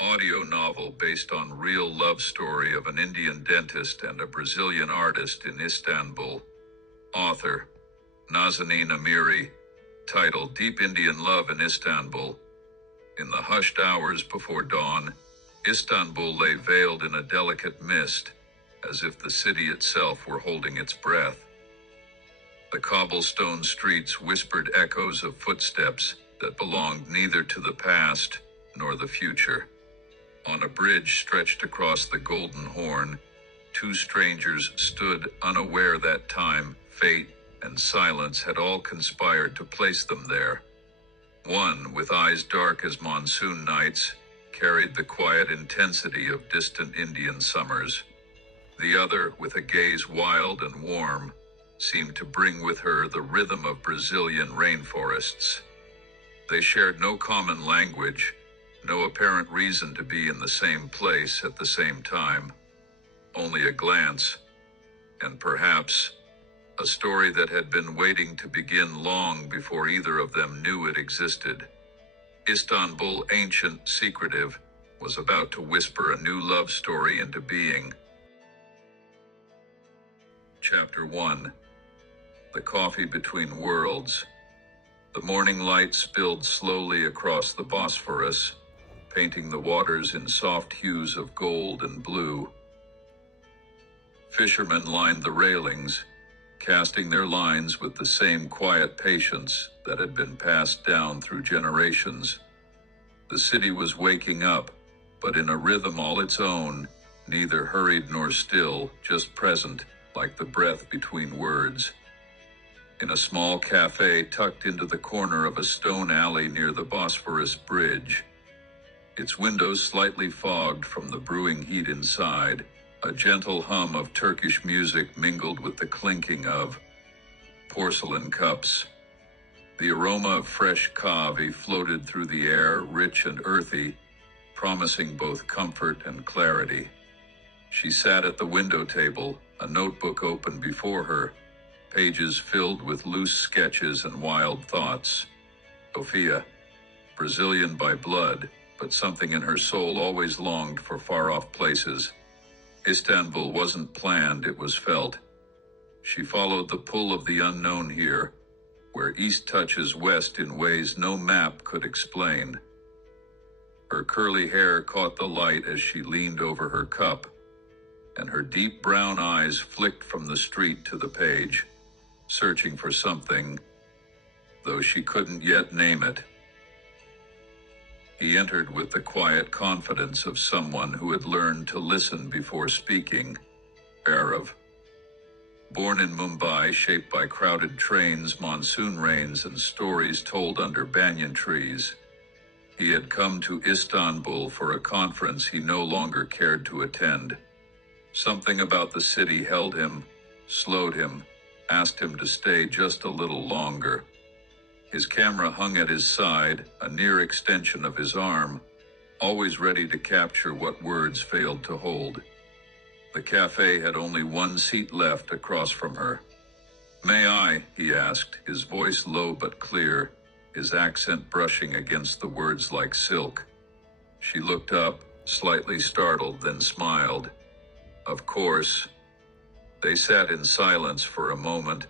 audio novel based on real love story of an Indian dentist and a Brazilian artist in Istanbul. Author, Nazanin Amiri. Title, Deep Indian Love in Istanbul. In the hushed hours before dawn, Istanbul lay veiled in a delicate mist, as if the city itself were holding its breath. The cobblestone streets whispered echoes of footsteps that belonged neither to the past nor the future. On a bridge stretched across the Golden Horn, two strangers stood unaware that time, fate, and silence had all conspired to place them there. One, with eyes dark as monsoon nights, carried the quiet intensity of distant Indian summers. The other, with a gaze wild and warm, seemed to bring with her the rhythm of Brazilian rainforests. They shared no common language, no apparent reason to be in the same place at the same time. Only a glance, and perhaps a story that had been waiting to begin long before either of them knew it existed. Istanbul, ancient, secretive, was about to whisper a new love story into being. Chapter 1. The Coffee Between Worlds. The morning light spilled slowly across the Bosphorus, painting the waters in soft hues of gold and blue. Fishermen lined the railings, casting their lines with the same quiet patience that had been passed down through generations. The city was waking up, but in a rhythm all its own, neither hurried nor still, just present, like the breath between words. In a small cafe tucked into the corner of a stone alley near the Bosphorus Bridge, its windows slightly fogged from the brewing heat inside, a gentle hum of Turkish music mingled with the clinking of porcelain cups. The aroma of fresh coffee floated through the air, rich and earthy, promising both comfort and clarity. She sat at the window table, a notebook open before her, pages filled with loose sketches and wild thoughts. Sofia, Brazilian by blood, but something in her soul always longed for far-off places. Istanbul wasn't planned, it was felt. She followed the pull of the unknown here, where east touches west in ways no map could explain. Her curly hair caught the light as she leaned over her cup, and her deep brown eyes flicked from the street to the page, searching for something, though she couldn't yet name it. He entered with the quiet confidence of someone who had learned to listen before speaking. Arav. Born in Mumbai, shaped by crowded trains, monsoon rains, and stories told under banyan trees, he had come to Istanbul for a conference he no longer cared to attend. Something about the city held him, slowed him, asked him to stay just a little longer. His camera hung at his side, a near extension of his arm, always ready to capture what words failed to hold. The cafe had only one seat left across from her. "May I?" he asked, his voice low but clear, his accent brushing against the words like silk. She looked up, slightly startled, then smiled. "Of course." They sat in silence for a moment,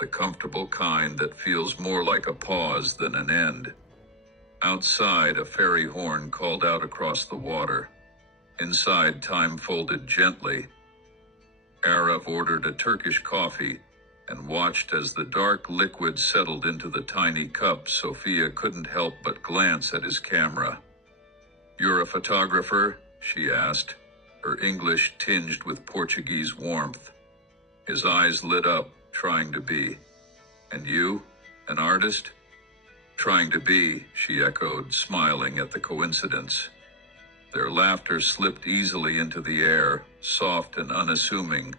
the comfortable kind that feels more like a pause than an end. Outside, a ferry horn called out across the water. Inside, time folded gently. Arav ordered a Turkish coffee and watched as the dark liquid settled into the tiny cup. Sofia couldn't help but glance at his camera. "You're a photographer?" she asked, her English tinged with Portuguese warmth. His eyes lit up, trying to be. "And you? An artist?" "Trying to be," she echoed, smiling at the coincidence. Their laughter slipped easily into the air, soft and unassuming.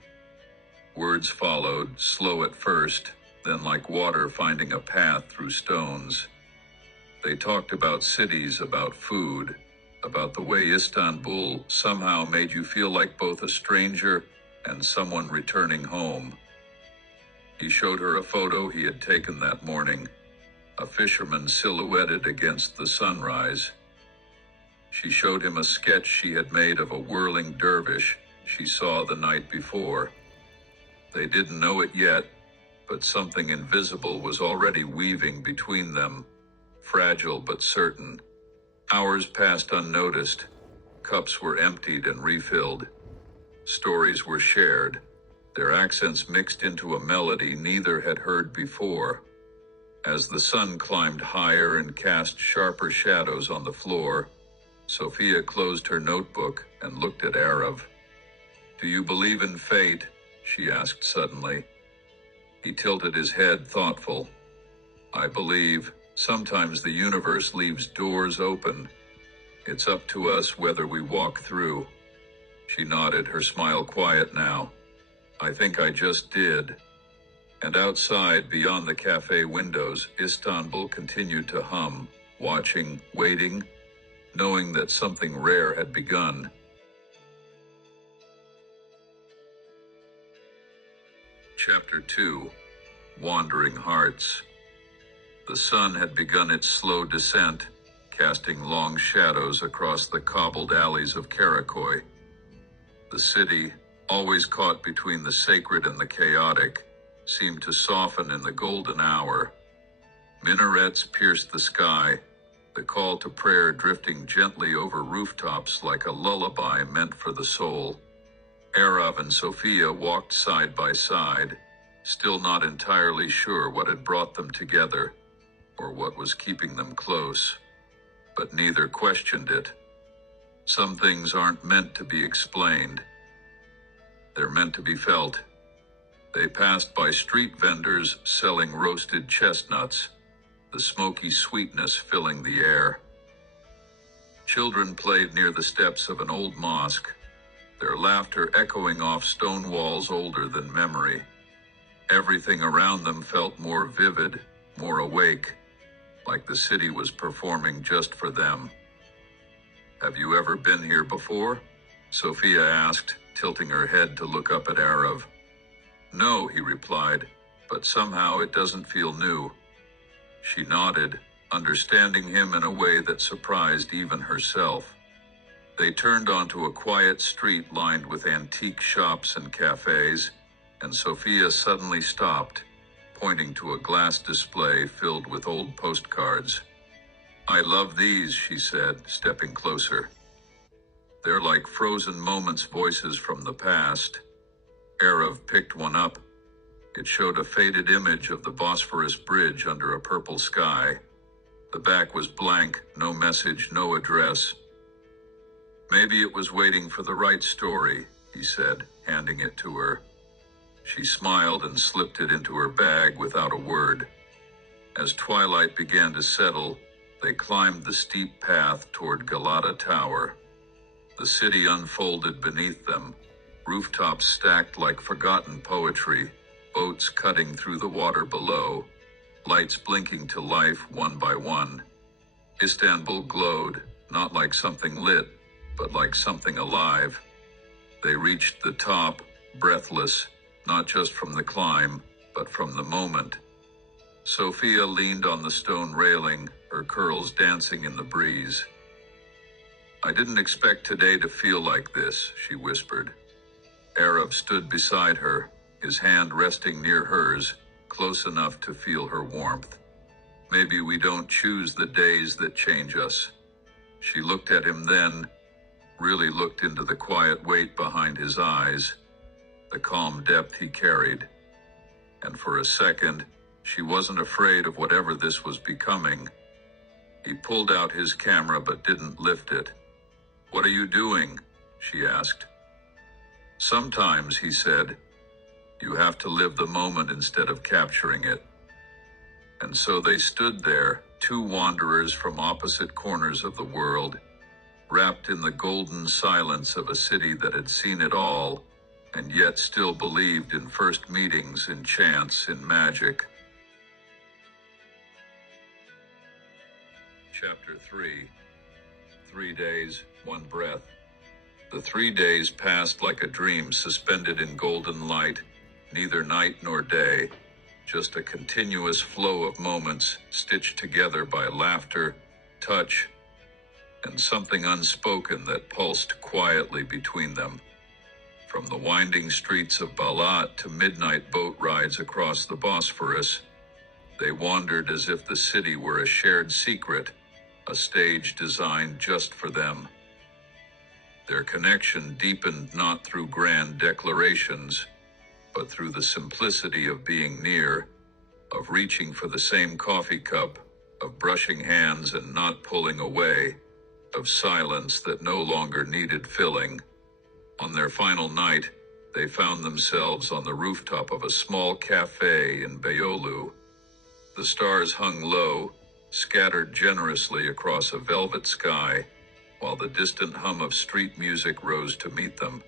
Words followed, slow at first, then like water finding a path through stones. They talked about cities, about food, about the way Istanbul somehow made you feel like both a stranger and someone returning home. He showed her a photo he had taken that morning, a fisherman silhouetted against the sunrise. She showed him a sketch she had made of a whirling dervish she saw the night before. They didn't know it yet, but something invisible was already weaving between them, fragile but certain. Hours passed unnoticed. Cups were emptied and refilled. Stories were shared, their accents mixed into a melody neither had heard before. As the sun climbed higher and cast sharper shadows on the floor, Sophia closed her notebook and looked at Arav. "Do you believe in fate?" she asked suddenly. He tilted his head, thoughtful. "I believe sometimes the universe leaves doors open. It's up to us whether we walk through." She nodded, her smile quiet now. "I think I just did." And outside, beyond the cafe windows, Istanbul continued to hum, watching, waiting, knowing that something rare had begun. Chapter 2. Wandering Hearts. The sun had begun its slow descent, casting long shadows across the cobbled alleys of Karakoy. The city, always caught between the sacred and the chaotic, seemed to soften in the golden hour. Minarets pierced the sky, the call to prayer drifting gently over rooftops like a lullaby meant for the soul. Arav and Sophia walked side by side, still not entirely sure what had brought them together, or what was keeping them close. But neither questioned it. Some things aren't meant to be explained. They're meant to be felt. They passed by street vendors selling roasted chestnuts, the smoky sweetness filling the air. Children played near the steps of an old mosque, their laughter echoing off stone walls older than memory. Everything around them felt more vivid, more awake, like the city was performing just for them. "Have you ever been here before?" Sophia asked, tilting her head to look up at Arav. "No," he replied, "but somehow it doesn't feel new." She nodded, understanding him in a way that surprised even herself. They turned onto a quiet street lined with antique shops and cafes, and Sophia suddenly stopped, pointing to a glass display filled with old postcards. "I love these," she said, stepping closer. "They're like frozen moments, voices from the past." Arav picked one up. It showed a faded image of the Bosphorus Bridge under a purple sky. The back was blank, no message, no address. "Maybe it was waiting for the right story," he said, handing it to her. She smiled and slipped it into her bag without a word. As twilight began to settle, they climbed the steep path toward Galata Tower. The city unfolded beneath them, rooftops stacked like forgotten poetry, boats cutting through the water below, lights blinking to life one by one. Istanbul glowed, not like something lit, but like something alive. They reached the top, breathless, not just from the climb, but from the moment. Sophia leaned on the stone railing, her curls dancing in the breeze. "I didn't expect today to feel like this," she whispered. Arav stood beside her, his hand resting near hers, close enough to feel her warmth. "Maybe we don't choose the days that change us." She looked at him then, really looked into the quiet weight behind his eyes, the calm depth he carried. And for a second, she wasn't afraid of whatever this was becoming. He pulled out his camera but didn't lift it. "What are you doing?" she asked. "Sometimes," he said, "you have to live the moment instead of capturing it." And so they stood there, two wanderers from opposite corners of the world, wrapped in the golden silence of a city that had seen it all, and yet still believed in first meetings, in chance, in magic. Chapter 3. 3 days, 1 breath. The 3 days passed like a dream suspended in golden light, neither night nor day, just a continuous flow of moments stitched together by laughter, touch, and something unspoken that pulsed quietly between them. From the winding streets of Balat to midnight boat rides across the Bosphorus, they wandered as if the city were a shared secret, a stage designed just for them. Their connection deepened not through grand declarations, but through the simplicity of being near, of reaching for the same coffee cup, of brushing hands and not pulling away, of silence that no longer needed filling. On their final night, they found themselves on the rooftop of a small cafe in Beyoğlu. The stars hung low, scattered generously across a velvet sky, while the distant hum of street music rose to meet them.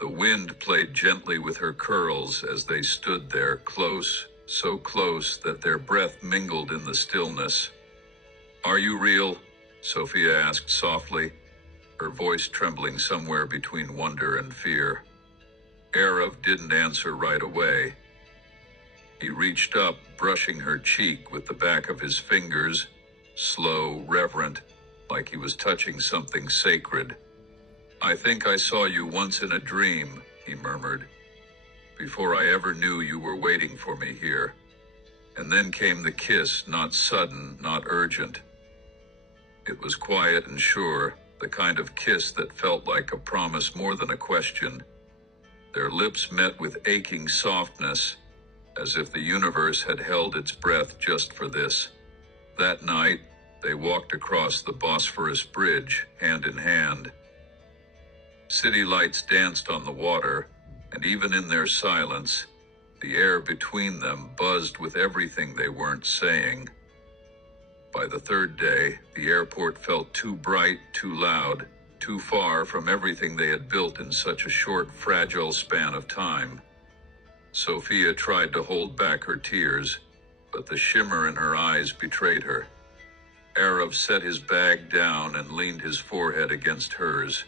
The wind played gently with her curls as they stood there, close, so close that their breath mingled in the stillness. "Are you real?" Sophia asked softly, her voice trembling somewhere between wonder and fear. Arif didn't answer right away. He reached up, brushing her cheek with the back of his fingers, slow, reverent, like he was touching something sacred. "I think I saw you once in a dream," he murmured, "before I ever knew you were waiting for me here." And then came the kiss, not sudden, not urgent. It was quiet and sure, the kind of kiss that felt like a promise more than a question. Their lips met with aching softness, as if the universe had held its breath just for this. That night, they walked across the Bosphorus Bridge, hand in hand. City lights danced on the water, and even in their silence, the air between them buzzed with everything they weren't saying. By the third day, the airport felt too bright, too loud, too far from everything they had built in such a short, fragile span of time. Sophia tried to hold back her tears, but the shimmer in her eyes betrayed her. Arif set his bag down and leaned his forehead against hers.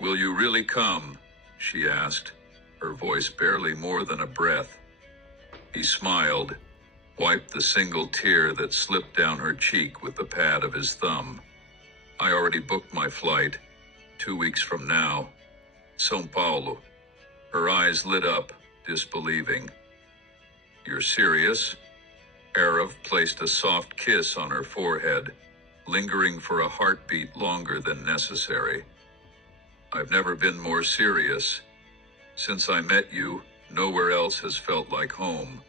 "Will you really come?" she asked, her voice barely more than a breath. He smiled, wiped the single tear that slipped down her cheek with the pad of his thumb. "I already booked my flight, 2 weeks from now. São Paulo." Her eyes lit up, disbelieving. "You're serious?" Arif placed a soft kiss on her forehead, lingering for a heartbeat longer than necessary. "I've never been more serious. Since I met you, nowhere else has felt like home."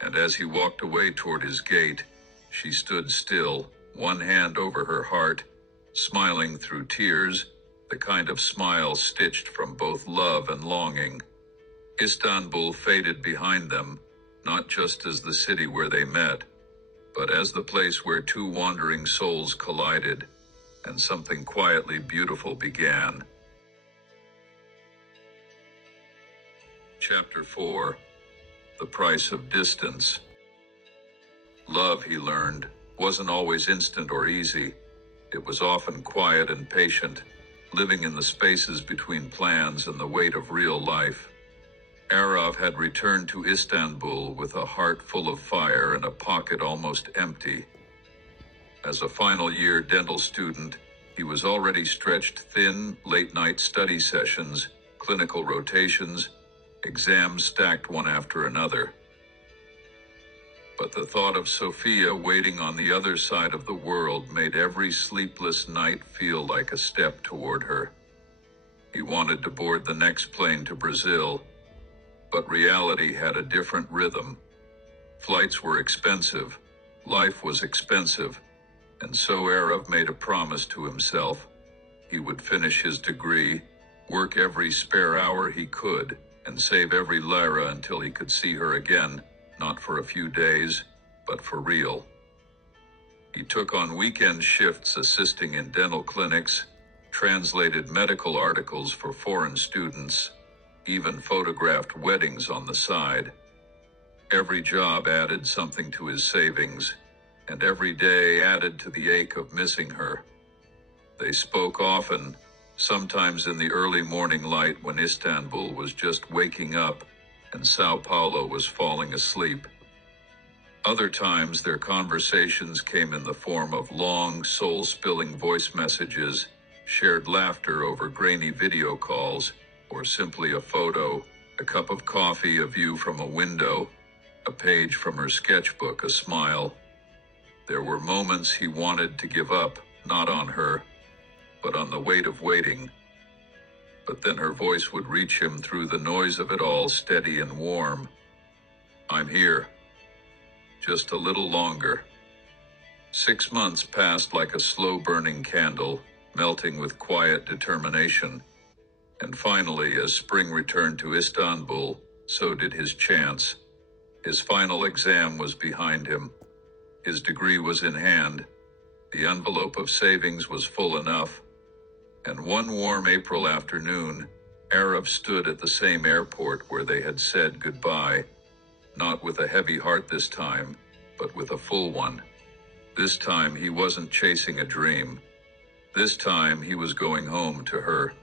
And as he walked away toward his gate, she stood still, one hand over her heart, smiling through tears, the kind of smile stitched from both love and longing. Istanbul faded behind them, not just as the city where they met, but as the place where two wandering souls collided, and something quietly beautiful began. Chapter 4. The Price of Distance. Love, he learned, wasn't always instant or easy. It was often quiet and patient, living in the spaces between plans and the weight of real life. Arif had returned to Istanbul with a heart full of fire and a pocket almost empty. As a final-year dental student, he was already stretched thin, late-night study sessions, clinical rotations, exams stacked one after another. But the thought of Sophia waiting on the other side of the world made every sleepless night feel like a step toward her. He wanted to board the next plane to Brazil, but reality had a different rhythm. Flights were expensive, life was expensive, and so Arif made a promise to himself. He would finish his degree, work every spare hour he could, and save every lira until he could see her again, not for a few days, but for real. He took on weekend shifts assisting in dental clinics, translated medical articles for foreign students, even photographed weddings on the side. Every job added something to his savings, and every day added to the ache of missing her. They spoke often, sometimes in the early morning light when Istanbul was just waking up and Sao Paulo was falling asleep. Other times, their conversations came in the form of long, soul-spilling voice messages, shared laughter over grainy video calls, or simply a photo, a cup of coffee, a view from a window, a page from her sketchbook, a smile. There were moments he wanted to give up, not on her, but on the weight of waiting. But then her voice would reach him through the noise of it all, steady and warm. "I'm here. Just a little longer." 6 months passed like a slow-burning candle, melting with quiet determination. And finally, as spring returned to Istanbul, so did his chance. His final exam was behind him. His degree was in hand. The envelope of savings was full enough. And one warm April afternoon, Arif stood at the same airport where they had said goodbye, not with a heavy heart this time, but with a full one. This time he wasn't chasing a dream. This time he was going home to her.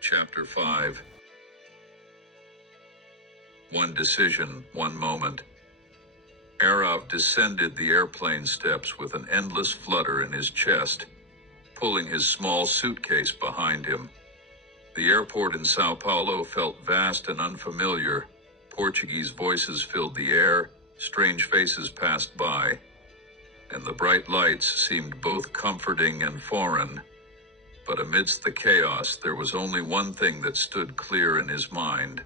Chapter 5. One decision, one moment. Arif descended the airplane steps with an endless flutter in his chest, pulling his small suitcase behind him. The airport in Sao Paulo felt vast and unfamiliar. Portuguese voices filled the air, strange faces passed by, and the bright lights seemed both comforting and foreign. But amidst the chaos, there was only one thing that stood clear in his mind.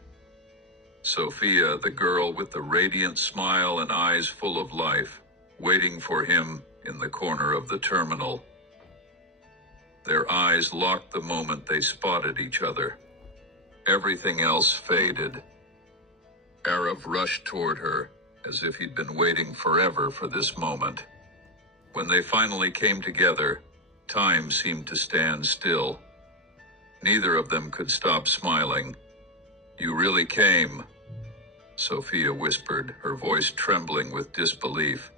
Sophia, the girl with the radiant smile and eyes full of life, waiting for him in the corner of the terminal. Their eyes locked the moment they spotted each other. Everything else faded. Arif rushed toward her, as if he'd been waiting forever for this moment. When they finally came together, time seemed to stand still. Neither of them could stop smiling. "You really came," Sophia whispered, her voice trembling with disbelief.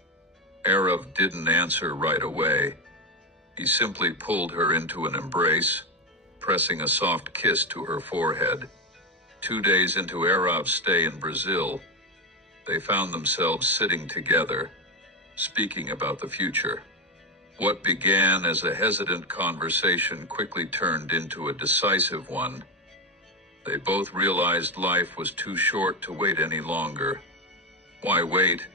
Arif didn't answer right away. He simply pulled her into an embrace, pressing a soft kiss to her forehead. 2 days into Arif's stay in Brazil, they found themselves sitting together, speaking about the future. What began as a hesitant conversation quickly turned into a decisive one. They both realized life was too short to wait any longer. "Why wait?"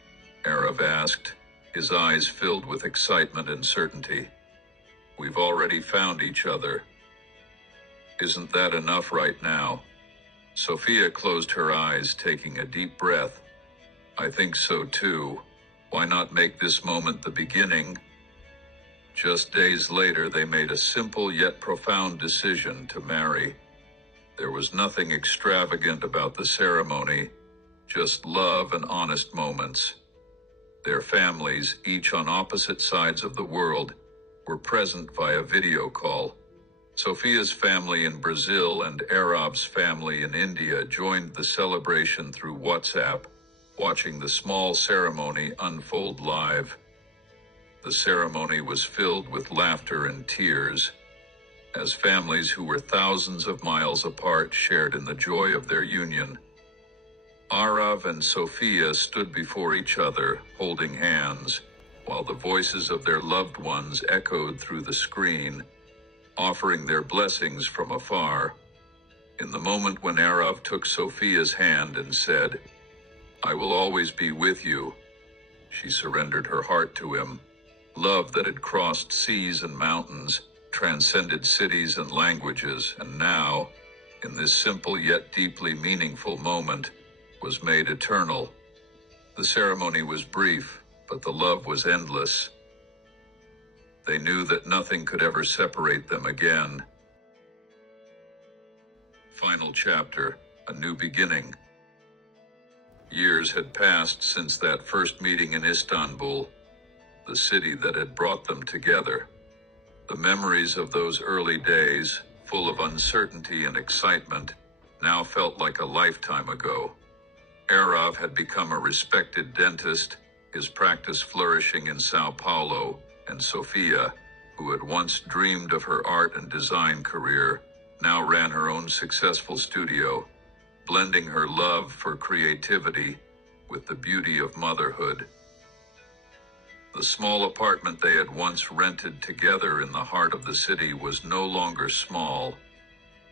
Arif asked, his eyes filled with excitement and certainty. "We've already found each other. Isn't that enough right now?" Sophia closed her eyes, taking a deep breath. "I think so too. Why not make this moment the beginning?" Just days later, they made a simple yet profound decision to marry. There was nothing extravagant about the ceremony, just love and honest moments. Their families, each on opposite sides of the world, were present via video call. Sophia's family in Brazil and Arif's family in India joined the celebration through WhatsApp, watching the small ceremony unfold live. The ceremony was filled with laughter and tears, as families who were thousands of miles apart shared in the joy of their union. Arif and Sophia stood before each other, holding hands, while the voices of their loved ones echoed through the screen, offering their blessings from afar. In the moment when Arif took Sophia's hand and said, "I will always be with you," she surrendered her heart to him. Love that had crossed seas and mountains, transcended cities and languages, and now, in this simple yet deeply meaningful moment, was made eternal. The ceremony was brief, but the love was endless. They knew that nothing could ever separate them again. Final chapter, a new beginning. Years had passed since that first meeting in Istanbul, the city that had brought them together. The memories of those early days, full of uncertainty and excitement, now felt like a lifetime ago. Arif had become a respected dentist, his practice flourishing in Sao Paulo, and Sophia, who had once dreamed of her art and design career, now ran her own successful studio, blending her love for creativity with the beauty of motherhood. The small apartment they had once rented together in the heart of the city was no longer small.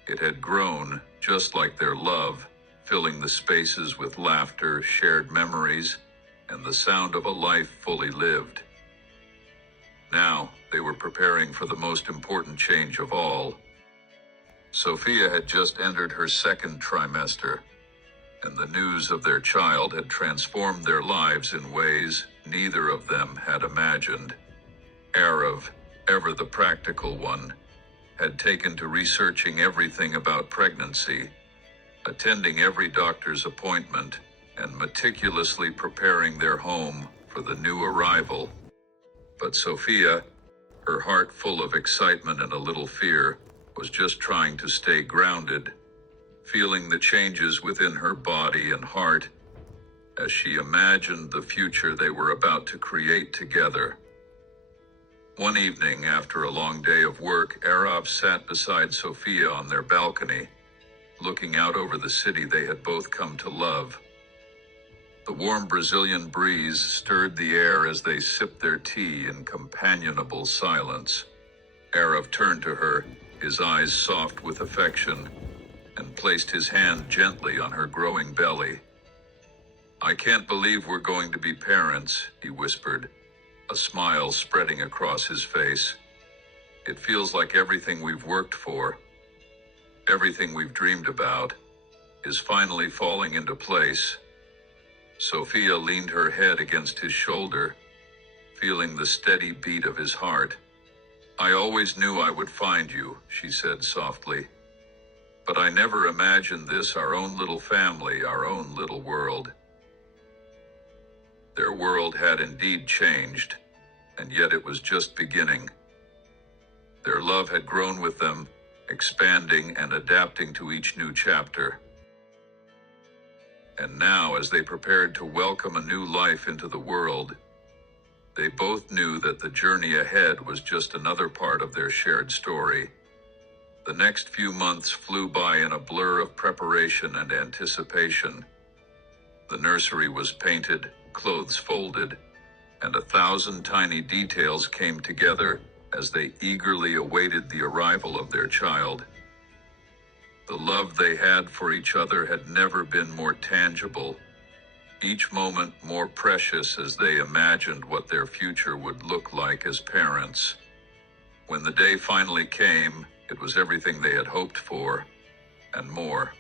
It had grown, just like their love, filling the spaces with laughter, shared memories, and the sound of a life fully lived. Now, they were preparing for the most important change of all. Sophia had just entered her second trimester, and the news of their child had transformed their lives in ways neither of them had imagined. Arav, ever the practical one, had taken to researching everything about pregnancy, attending every doctor's appointment, and meticulously preparing their home for the new arrival. But Sophia, her heart full of excitement and a little fear, was just trying to stay grounded, feeling the changes within her body and heart as she imagined the future they were about to create together. One evening, after a long day of work, Arav sat beside Sophia on their balcony, looking out over the city they had both come to love. The warm Brazilian breeze stirred the air as they sipped their tea in companionable silence. Arav turned to her, his eyes soft with affection, and placed his hand gently on her growing belly. "I can't believe we're going to be parents," he whispered, a smile spreading across his face. "It feels like everything we've worked for, everything we've dreamed about, is finally falling into place." Sophia leaned her head against his shoulder, feeling the steady beat of his heart. "I always knew I would find you," she said softly. "But I never imagined this, our own little family, our own little world." Their world had indeed changed, and yet it was just beginning. Their love had grown with them, expanding and adapting to each new chapter. And now, as they prepared to welcome a new life into the world, they both knew that the journey ahead was just another part of their shared story. The next few months flew by in a blur of preparation and anticipation. The nursery was painted, clothes folded, and 1,000 tiny details came together as they eagerly awaited the arrival of their child. The love they had for each other had never been more tangible, each moment more precious as they imagined what their future would look like as parents. When the day finally came, it was everything they had hoped for, and more.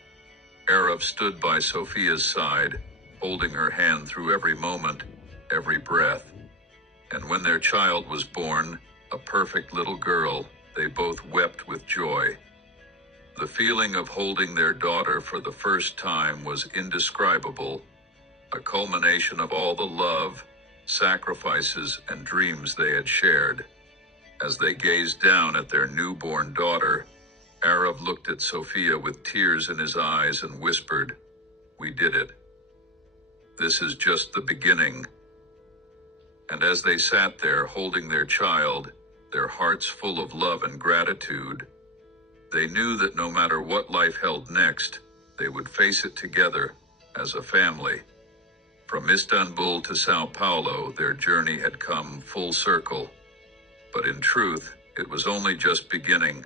Arav stood by Sophia's side, holding her hand through every moment, every breath. And when their child was born, a perfect little girl, they both wept with joy. The feeling of holding their daughter for the first time was indescribable, a culmination of all the love, sacrifices, and dreams they had shared. As they gazed down at their newborn daughter, Arav looked at Sophia with tears in his eyes and whispered, "We did it. This is just the beginning." And as they sat there holding their child, their hearts full of love and gratitude, they knew that no matter what life held next, they would face it together as a family. From Istanbul to Sao Paulo, their journey had come full circle. But in truth, it was only just beginning.